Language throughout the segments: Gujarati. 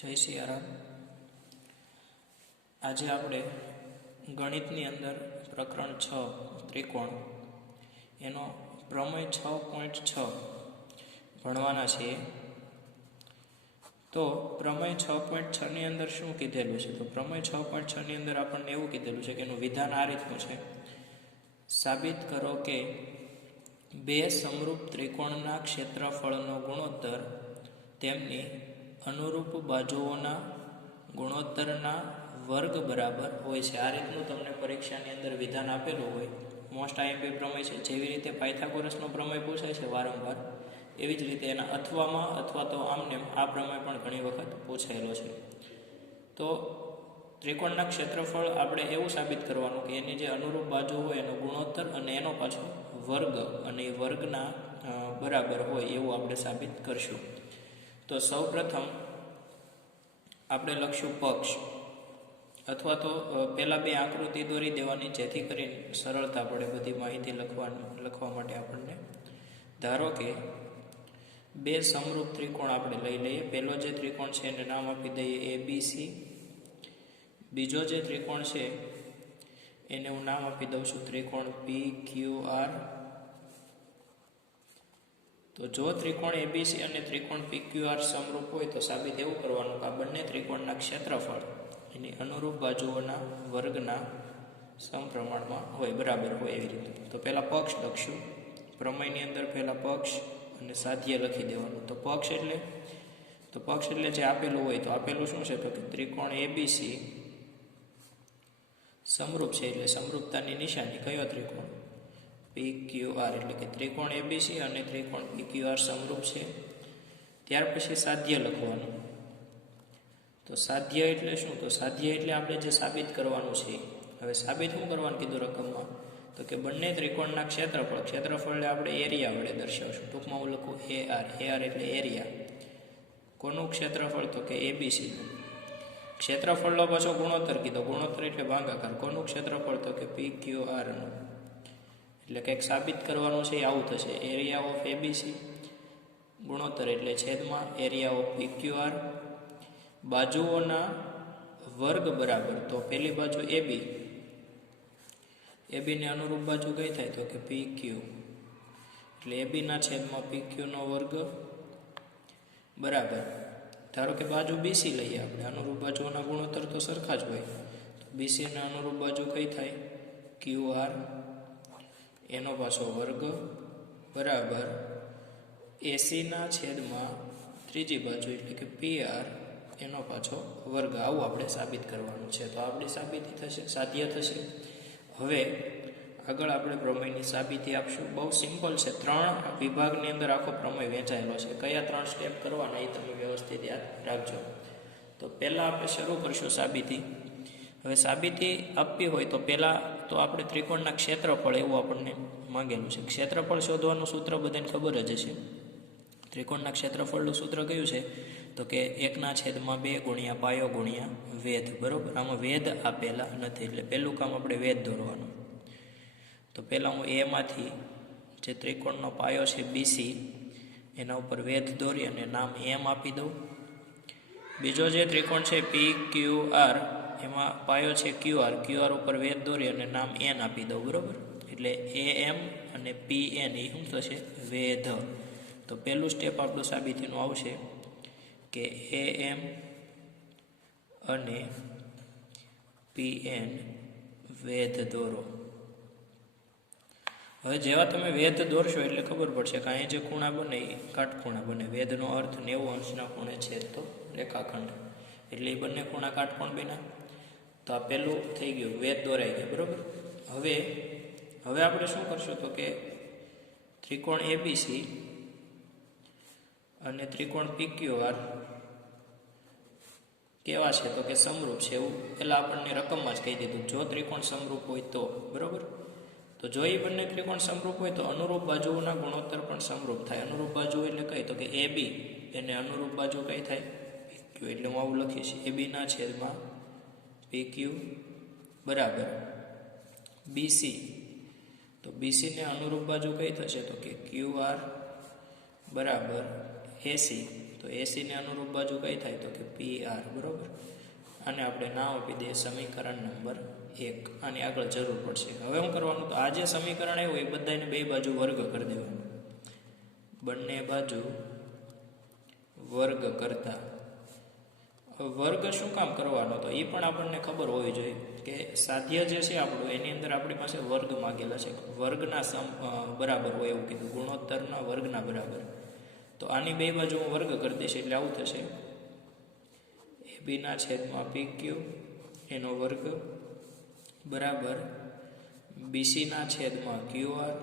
જય સિયારામ. આજે આપણે ગણિતની અંદર પ્રકરણ 6 ત્રિકોણ એનો પ્રમેય 6.6 ભણવાના છીએ. તો પ્રમેય 6.6 ની અંદર શું કીધેલું છે? તો પ્રમેય 6.6 ની અંદર આપણને એવું કીધેલું છે કે એનું વિધાન આ રીતનું છે: સાબિત કરો કે બે સમરૂપ ત્રિકોણના ક્ષેત્રફળનો ગુણોત્તર તેમની અનુરૂપ બાજુઓના ગુણોત્તરના વર્ગ બરાબર હોય છે. આ રીતનું તમને પરીક્ષાની અંદર વિધાન આપેલું હોય. મોસ્ટ આઈએમપી પ્રમેય છે. જેવી રીતે પાયથાગોરસનો પ્રમેય પૂછાય છે વારંવાર, એવી જ રીતે એના અથવામાં અથવા તો આમને આ પ્રમેય પણ ઘણી વખત પૂછાયેલો છે. તો ત્રિકોણના ક્ષેત્રફળ આપણે એવું સાબિત કરવાનું કે એની જે અનુરૂપ બાજુ હોય એનો ગુણોત્તર અને એનો પાછો વર્ગ, અને એ વર્ગના બરાબર હોય એવું આપણે સાબિત કરશું. તો સૌ પ્રથમ આપણે લખશું પક્ષ, અથવા તો પહેલાં બે આકૃતિ દોરી દેવાની, જેથી કરીને સરળતા પડે બધી માહિતી લખવા માટે આપણને. ધારો કે બે સમરૂપ ત્રિકોણ આપણે લઈ લઈએ. પહેલો જે ત્રિકોણ છે એને નામ આપી દઈએ ABC. બીજો જે ત્રિકોણ છે એને હું નામ આપી દઉં છું ત્રિકોણ PQR. તો જો ત્રિકોણ ABC અને ત્રિકોણ PQR સમરૂપ હોય તો સાબિત એવું કરવાનું કે આ બંને ત્રિકોણના ક્ષેત્રફળ એની અનુરૂપ બાજુઓના વર્ગના સમપ્રમાણમાં હોય, બરાબર હોય એવી રીતે. તો પહેલાં પક્ષ લખશું. પ્રમેયની અંદર પહેલાં પક્ષ અને સાધ્ય લખી દેવાનું. તો પક્ષ એટલે જે આપેલું હોય, તો આપેલું શું છે? તો કે ત્રિકોણ ABC સમરૂપ છે, એટલે સમરૂપતાની નિશાની કયો ત્રિકોણ? PQR. એટલે કે ત્રિકોણ ABC અને ત્રિકોણ PQR સમરૂપ છે. ત્યાર પછી સાધ્ય લખવાનું. તો સાધ્ય એટલે શું? તો સાધ્ય એટલે આપણે જે સાબિત કરવાનું છે. હવે સાબિત શું કરવાનું કીધું રકમમાં? તો કે બંને ત્રિકોણના ક્ષેત્રફળને આપણે એરિયા વડે દર્શાવશું. ટૂંકમાં હું લખું AR એટલે એરિયા. કોનું ક્ષેત્રફળ? તો કે ABC નું. ક્ષેત્રફળનો પાછો ગુણોત્તર કીધો. ગુણોત્તર એટલે ભાગાકાર. કોનું ક્ષેત્રફળ? તો કે PQR નું. એટલે કંઈક સાબિત કરવાનું છે, આવું થશે. એરિયા ઓફ ABC ગુણોત્તર એટલે છેદમાં એરિયા ઓફ PQR. બાજુઓના વર્ગ બરાબર. તો પહેલી બાજુ AB ને અનુરૂપ બાજુ કઈ થાય? તો કે PQ. એટલે AB ના છેદમાં PQ નો વર્ગ બરાબર. ધારો કે બાજુ BC લઈએ આપણે. અનુરૂપ બાજુઓના ગુણોત્તર તો સરખા જ હોય. તો BC ના અનુરૂપ બાજુ કઈ થાય? QR. એનો પાછો વર્ગ બરાબર AC ના છેદમાં ત્રીજી બાજુ એટલે કે PR એનો પાછો વર્ગ. આવું આપણે સાબિત કરવાનું છે. તો આપણી સાબિતી થશે, સાધ્ય થશે. હવે આગળ આપણે પ્રમેયની સાબિતી આપશું. બહુ સિમ્પલ છે. 3 વિભાગની અંદર આખો પ્રમેય વહેંચાયેલો છે. કયા 3 સ્ટેપ કરવાના એ તમે વ્યવસ્થિત યાદ રાખજો. તો પહેલાં આપણે શરૂ કરશું સાબિતી. હવે સાબિતી આપવી હોય તો પહેલાં તો આપણે ત્રિકોણના ક્ષેત્રફળ એવું આપણને માંગેલું છે. ક્ષેત્રફળ શોધવાનું સૂત્ર બધાને ખબર જ હશે. ત્રિકોણના ક્ષેત્રફળનું સૂત્ર કયું છે? તો કે 1/2 ગુણ્યા પાયો ગુણ્યા વેધ. બરાબર. આમાં વેધ આપેલા નથી, એટલે પહેલું કામ આપણે વેધ દોરવાનું. તો પહેલાં હું એમાંથી જે ત્રિકોણનો પાયો છે BC એના ઉપર વેધ દોરી અને નામ M આપી દઉં. બીજો જે ત્રિકોણ છે PQR એમાં પાયો છે QR ઉપર વેધ દોરી અને નામ N આપી દઉં. બરાબર. એટલે AM અને PN એ શું થશે? વેધ. તો પહેલું સ્ટેપ આપણું સાબિતીનું આવશે કે AM અને PN વેધ દોરો. હવે જેવા તમે વેધ દોરશો એટલે ખબર પડશે કે અહીં જે ખૂણા બને એ કાટખૂણા બને. વેધનો અર્થ 90 અંશના ખૂણે છે તો રેખાખંડ, એટલે એ બંને ખૂણા કાટકોણ બન્યા. તો આ પહેલું થઈ ગયું, વેધ દોરાઈ ગયા. બરાબર. હવે આપણે શું કરશું? તો કે ત્રિકોણ ABC અને ત્રિકોણ PQR કેવા છે? તો કે સમરૂપ છે. એવું પહેલાં આપણને રકમમાં જ કહી દીધું. જો ત્રિકોણ સમરૂપ હોય તો. બરાબર. તો જો એ બંને ત્રિકોણ સમરૂપ હોય તો અનુરૂપ બાજુઓના ગુણોત્તર પણ સમરૂપ થાય. અનુરૂપ બાજુ એટલે કઈ? તો કે AB એને અનુરૂપ બાજુ કઈ થાય? PQ. એટલે હું આવું લખીશ, AB ના છેદમાં PQ બરાબર BC. તો BC ને અનુરૂપ બાજુ કઈ થશે? તો કે QR બરાબર AC. તો એસીને અનુરૂપ બાજુ કઈ થાય તો કે PR, બરાબર. અને આપણે નામ આપી દઈએ સમીકરણ નંબર 1. આની આગળ જરૂર પડશે. હવે શું કરવાનું, તો આ જે સમીકરણ આવ્યું એ બધાને બે બાજુ વર્ગ કરી દેવાનું. બંને બાજુ વર્ગ કરતા. વર્ગ શું કામ કરવાનો, તો એ પણ આપણને ખબર હોવી જોઈએ કે સાધ્ય જે છે આપણું એની અંદર આપણી પાસે વર્ગ માગેલા છે. વર્ગના બરાબર હોય એવું કીધું, ગુણોત્તરના વર્ગના બરાબર. તો આની બે બાજુ હું વર્ગ કરી દઈશ એટલે આવું થશે. એબીના છેદમાં PQ એનો વર્ગ બરાબર BCના છેદમાં QR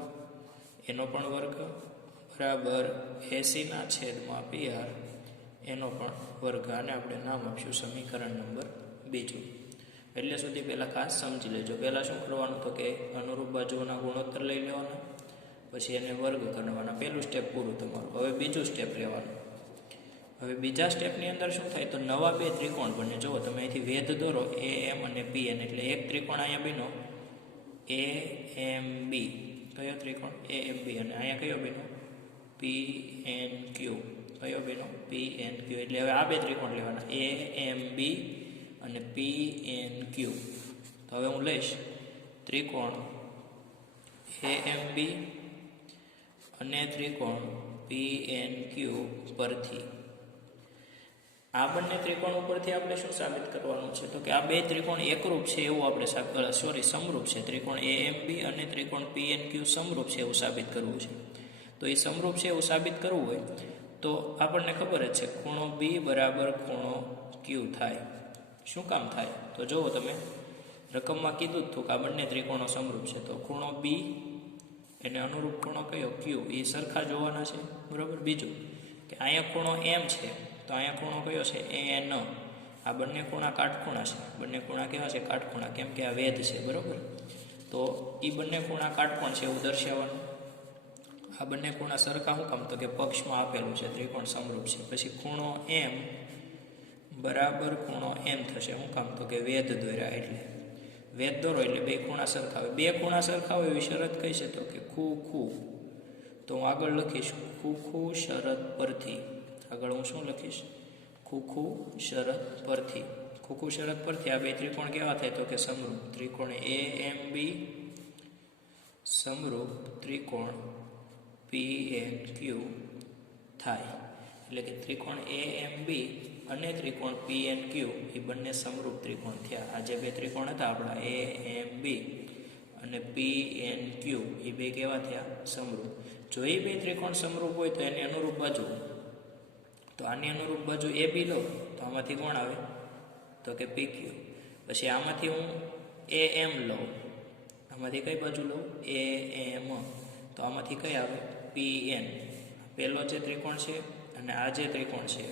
એનો પણ વર્ગ બરાબર ACના છેદમાં PR એનો પણ વર્ગ. આને આપણે નામ આપીશું સમીકરણ નંબર 2. એટલે સુધી પહેલાં ખાસ સમજી લેજો. પહેલાં શું કરવાનું, તો કે અનુરૂપ બાજુઓના ગુણોત્તર લઈ લેવાના, પછી એને વર્ગ કરવાના. પહેલું સ્ટેપ પૂરું તમારું. હવે બીજું સ્ટેપ લેવાનું. હવે બીજા સ્ટેપની અંદર શું થાય, તો નવા બે ત્રિકોણ બને. જુઓ તમે અહીંથી વેધ દોરો AM અને PN, એટલે એક ત્રિકોણ અહીંયા બન્યો AMB. કયો ત્રિકોણ? AMB. અને અહીંયા કયો બન્યો? PNQ. કયો બન્યો? PNQ. એટલે હવે આ બે ત્રિકોણ લેવાના, AMB અને PNQ. તો હવે હું લઈશ ત્રિકોણ AMB અને ત્રિકોણ PNQ પરથી. આ બંને ત્રિકોણ ઉપરથી આપણે શું સાબિત કરવાનું છે, તો કે આ બે ત્રિકોણ એકરૂપ છે એવું આપણે સમરૂપ છે. ત્રિકોણ AMB અને ત્રિકોણ PNQ સમરૂપ છે એવું સાબિત કરવું છે. તો એ સમરૂપ છે એવું સાબિત કરવું હોય તો આપણને ખબર જ છે ખૂણો B બરાબર ખૂણો Q થાય. શું કામ થાય, તો જુઓ તમે રકમમાં કીધું જ હતું કે આ બંને ત્રિકોણો સમરૂપ છે. તો ખૂણો B એને અનુરૂપ ખૂણો કયો? Q. એ સરખા જોવાના છે, બરાબર. બીજું કે અહીંયા ખૂણો M છે તો અહીંયા ખૂણો કયો છે? AN. આ બંને ખૂણા કાટખૂણા છે. બંને ખૂણા કેવા છે? કાટખૂણા. કેમ કે આ વેધ છે, બરાબર. તો એ બંને ખૂણા કાટકોણ છે એવું દર્શાવવાનું. આ બંને ખૂણા સરખા શું કામ, તો કે પક્ષમાં આપેલું છે, ત્રિકોણ સમરૂપ છે. પછી ખૂણો M બરાબર ખૂણો M થશે. શું કામ, તો કે વેધ દોર્યા એટલે. વેધ દોરો એટલે બે ખૂણા સરખા હોય. બે ખૂણા સરખા હોય એવી શરત કઈ છે, તો કે ખૂ. તો હું આગળ લખીશ ખૂ શરત પરથી. આગળ હું શું લખીશ? ખૂ શરત પરથી. ખૂ શરત પરથી આ બે ત્રિકોણ કેવા થાય, તો કે સમરૂપ. ત્રિકોણ AMB સમરૂપ ત્રિકોણ PNQ થાય. એટલે કે ત્રિકોણ AMB અને ત્રિકોણ PNQ એ બંને સમરૂપ ત્રિકોણ થયા. આ જે બે ત્રિકોણ હતા આપણા AMB અને PNQ એ બે કેવા થયા? સમરૂપ. જો એ બે ત્રિકોણ સમરૂપ હોય તો એની અનુરૂપ બાજુ, તો આની અનુરૂપ બાજુ AB લો તો આમાંથી કોણ આવે, તો કે PQ. પછી આમાંથી હું AM લઉં, આમાંથી કઈ બાજુ લઉં? AM. તો આમાંથી કઈ આવે? PN. પહેલો જે ત્રિકોણ છે અને આ જે ત્રિકોણ છે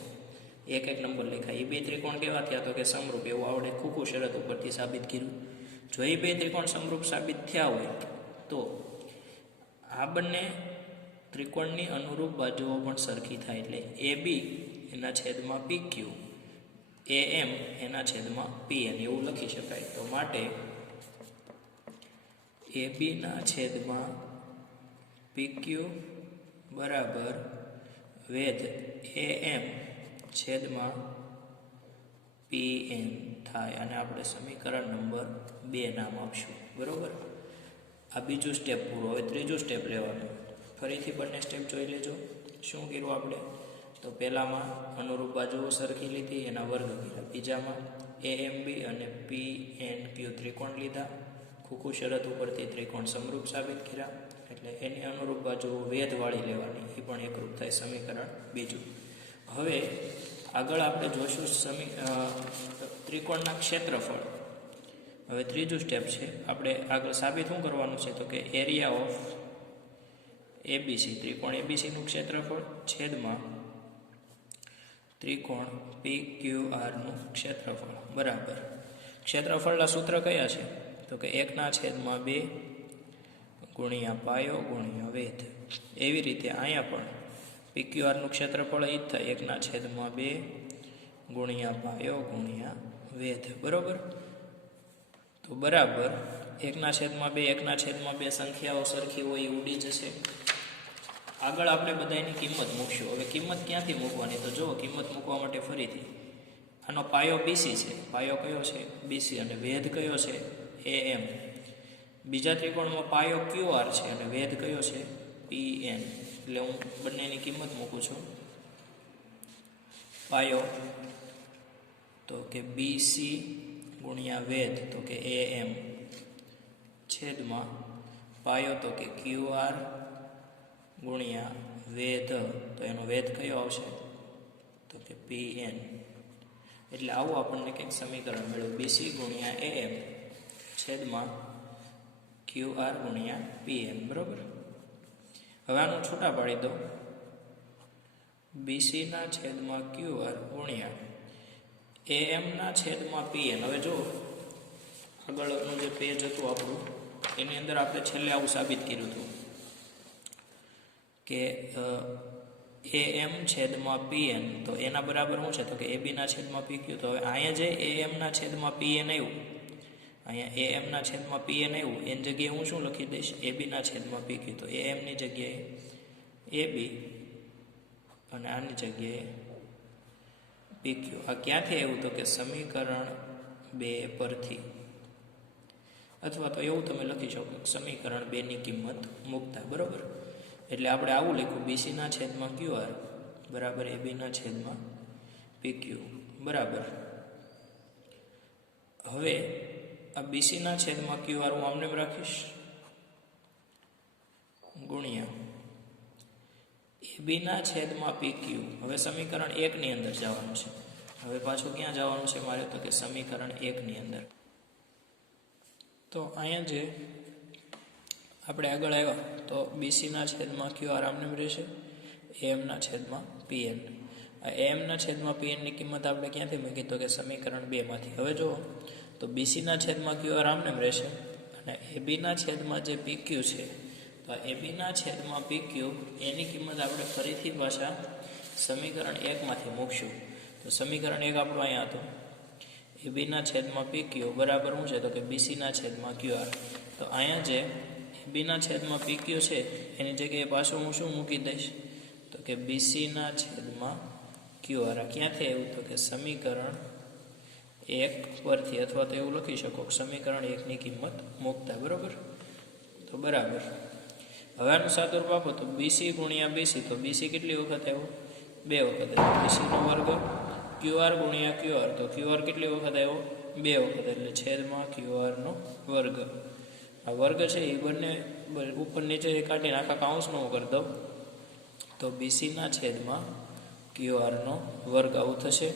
એક એક નંબર લખાય. એ બે ત્રિકોણ કેવા થયા, તો કે સમરૂપ. એવું આવડે ખૂ શરત ઉપરથી સાબિત કર્યું. જો એ બે ત્રિકોણ સમરૂપ સાબિત થયા હોય તો આ બંને ત્રિકોણની અનુરૂપ બાજુઓ પણ સરખી થાય. એટલે AB એના છેદમાં PQ, AM એના છેદમાં PN એવું લખી શકાય. તો માટે AB ના છેદમાં PQ બરાબર વેધ AM છેદમાં PN થાય. અને આપણે સમીકરણ નંબર 2 નામ આપશું, બરાબર. આ બીજું સ્ટેપ પૂરું. હવે ત્રીજું સ્ટેપ લેવાનું. ફરીથી બંને સ્ટેપ જોઈ લેજો. શું કર્યું આપણે, તો પહેલામાં અનુરૂપ બાજુઓ સરખી લીધી, એના વર્ગ કર્યા. બીજામાં AMB અને PNQ ત્રિકોણ લીધા, ખૂ શરત ઉપરથી ત્રિકોણ સમરૂપ સાબિત કર્યા. એટલે એની અનુરૂપ બાજુઓ વેધવાળી લેવાની, એ પણ એકરૂપ થાય. સમીકરણ બીજું. હવે આગળ આપણે જોઈશું ત્રિકોણના ક્ષેત્રફળ. હવે ત્રીજું સ્ટેપ છે. આપણે આગળ સાબિત શું કરવાનું છે, તો કે એરિયા ઓફ ABC, ત્રિકોણ ABCનું ક્ષેત્રફળ છેદમાં ત્રિકોણ PQRનું ક્ષેત્રફળ બરાબર. ક્ષેત્રફળના સૂત્ર કયા છે, તો કે 1/2 ગુણ્યા પાયો ગુણ્યા વેધ. એવી રીતે અહીંયા પણ PQRનું ક્ષેત્રફળ એ જ થાય, 1/2 ગુણ્યા પાયો ગુણ્યા વેધ, બરાબર. તો બરાબર 1/2 સંખ્યાઓ સરખી હોય એ ઉડી જશે. આગળ આપણે બધાની કિંમત મૂકશું. હવે કિંમત ક્યાંથી મૂકવાની? તો જુઓ, કિંમત મૂકવા માટે ફરીથી આનો પાયો બીસી છે. પાયો કયો છે? બીસી. અને વેધ કયો છે? એએમ. બીજા ત્રિકોણમાં પાયો ક્યુઆર છે અને વેધ કયો છે? પીએન. એટલે હું બંનેની કિંમત મૂકું છું. પાયો તો કે બીસી ગુણ્યા વેધ તો કે એએમ છેદમાં પાયો તો કે ક્યુઆર ગુણ્યા વેધ તો એનો વેધ કયો આવશે? તો કે પીએન. એટલે આવું આપણને કંઈક સમીકરણ મળ્યું. બીસી ગુણ્યા એએમ છેદમાં ક્યુઆર ગુણ્યા પીએમ. બરાબર. હવે આનું છૂટા પાડી દો. બીસીના છેદમાં ક્યુઆર ગુણ્યા એએમના છેદમાં પીએન. હવે જો આગળનું જે પેજ હતું આપણું, એની અંદર આપણે છેલ્લે આવું સાબિત કર્યું હતું કે એએમ છેદમાં પીએન તો એના બરાબર શું છે? તો કે એબીના છેદમાં પીક્યુ. તો હવે અહીંયા જે એએમના છેદમાં પીએન આવ્યું, અહીંયા એએમના છેદમાં પીએન આવ્યું, એની જગ્યાએ હું શું લખી દઈશ? એબીના છેદમાં પીક્યુ. તો એએમની જગ્યાએ એબી અને આની જગ્યાએ પીક્યુ. આ ક્યાંથી આવ્યું? તો કે સમીકરણ 2 પરથી. અથવા તો એવું તમે લખી શકો સમીકરણ 2ની કિંમત મૂકતા. બરાબર. એટલે આપણે આવું લખ્યું, બીસીના છેદમાં ક્યુઆર બરાબર એબીના છેદમાં પીક્યુ. બરાબર. હવે આ બીસીના છેદમાં ક્યુઆર હું આમને રાખીશ ગુણ્યા એબીના છેદમાં પીક્યુ. હવે સમીકરણ 1ની અંદર જવાનું છે. હવે પાછું ક્યાં જવાનું છે મારે? તો કે સમીકરણ 1ની અંદર. તો અહીંયા જે આપણે આગળ આવ્યા તો બીસીના છેદમાં ક્યુઆર આમને રહેશે એમના છેદમાં પીએન. આ એમના છેદમાં પીએનની કિંમત આપણે ક્યાંથી મૂકી? તો કે સમીકરણ 2માંથી. હવે જુઓ, તો બીસીના છેદમાં ક્યુઆર આમને રહેશે અને એબીના છેદમાં જે પીક્યુ છે, તો આ એબીના છેદમાં પીક્યુ એની કિંમત આપણે ફરીથી પાછા સમીકરણ 1માંથી મૂકશું. તો સમીકરણ 1 આપણું અહીંયા હતું, એબીના છેદમાં પીક્યુ બરાબર શું છે? તો કે બીસીના છેદમાં ક્યુઆર. તો અહીંયા જે એબીના છેદમાં પીક્યુ છે એની જગ્યાએ પાછું હું શું મૂકી દઈશ? તો કે બીસીના છેદમાં ક્યુઆર. ક્યાંથી આવ્યું? તો કે સમીકરણ 1 પરથી. અથવા તો એવું લખી શકો સમીકરણ 1ની કિંમત મૂકતા. બરાબર. તો બરાબર. હવે આનું સાદુરૂપ તો બીસી ગુણ્યા બીસી. તો બીસી કેટલી વખત આવ્યો? 2 વખત આવ્યો. બીસીનો વર્ગ ક્યુઆર ગુણ્યા ક્યુઆર. તો ક્યુઆર કેટલી વખત આવ્યો? 2 વખત. એટલે છેદમાં ક્યુઆરનો વર્ગ. આ વર્ગ છે એ બંને ઉપર નીચે કાઢીને આખા કાઉન્સનો હું કરી દઉં તો બીસીના છેદમાં ક્યુઆરનો વર્ગ આવું થશે.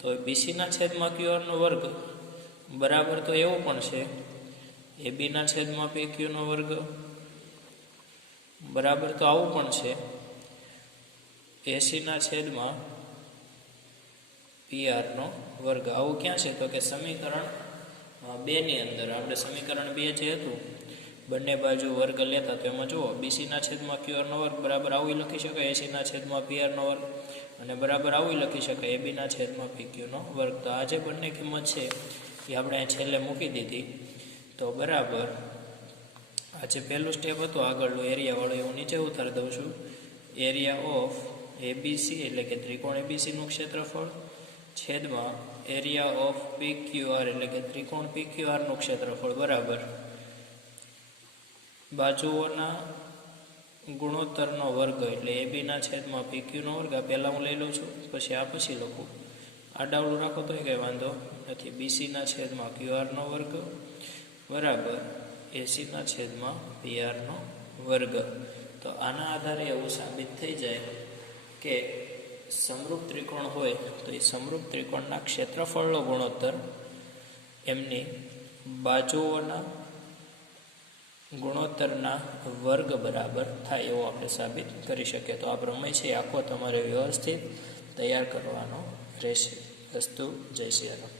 તો બીસીના છેદમાં ક્યુઆરનો વર્ગ બરાબર તો એવું પણ છે એબીના છેદમાં પીક્યુનો વર્ગ બરાબર તો આવું પણ છે એસીના છેદમાં પીઆરનો વર્ગ. આવું ક્યાં છે? તો કે સમીકરણ 2ની અંદર. આપણે સમીકરણ 2 જે હતું બંને બાજુ વર્ગ લેતા, તો એમાં જુઓ બીસીના છેદમાં ક્યુઆરનો વર્ગ બરાબર આવું લખી શકાય એસીના છેદમાં પીઆરનો વર્ગ, અને બરાબર આવું લખી શકાય એબીના છેદમાં પીક્યુનો વર્ગ. તો આ જે બંને કિંમત છે એ આપણે અહીં છેલ્લે મૂકી દીધી. તો બરાબર આ જે પહેલું સ્ટેપ હતું આગળનું એરિયાવાળું, એવું નીચે ઉતારી દઉં છું. એરિયા ઓફ એબીસી એટલે કે ત્રિકોણ એબીસીનું ક્ષેત્રફળ છેદમાં એરિયા ઓફ પીક્યુઆર એટલે કે ત્રિકોણ પીક્યુઆરનું ક્ષેત્રફળ બરાબર બાજુઓના ગુણોત્તરનો વર્ગ એટલે એબીના છેદમાં પીક્યુનો વર્ગ. આ પહેલાં હું લઈ લઉં છું, પછી આ પછી લખું. આડાવડું રાખો તો કંઈ વાંધો નથી. બીસીના છેદમાં ક્યુઆરનો વર્ગ બરાબર એસીના છેદમાં પીઆરનો વર્ગ. તો આના આધારે એવું સાબિત થઈ જાય કે સમરૂપ ત્રિકોણ હોય તો એ સમરૂપ ત્રિકોણના ક્ષેત્રફળનો ગુણોત્તર એમની બાજુઓના ગુણોત્તરના વર્ગ બરાબર થાય એવું આપણે સાબિત કરી શકીએ. તો આ પ્રમેય છે આખો તમારે વ્યવસ્થિત તૈયાર કરવાનો રહેશે. અસ્તુ. જય શ્રી રામ.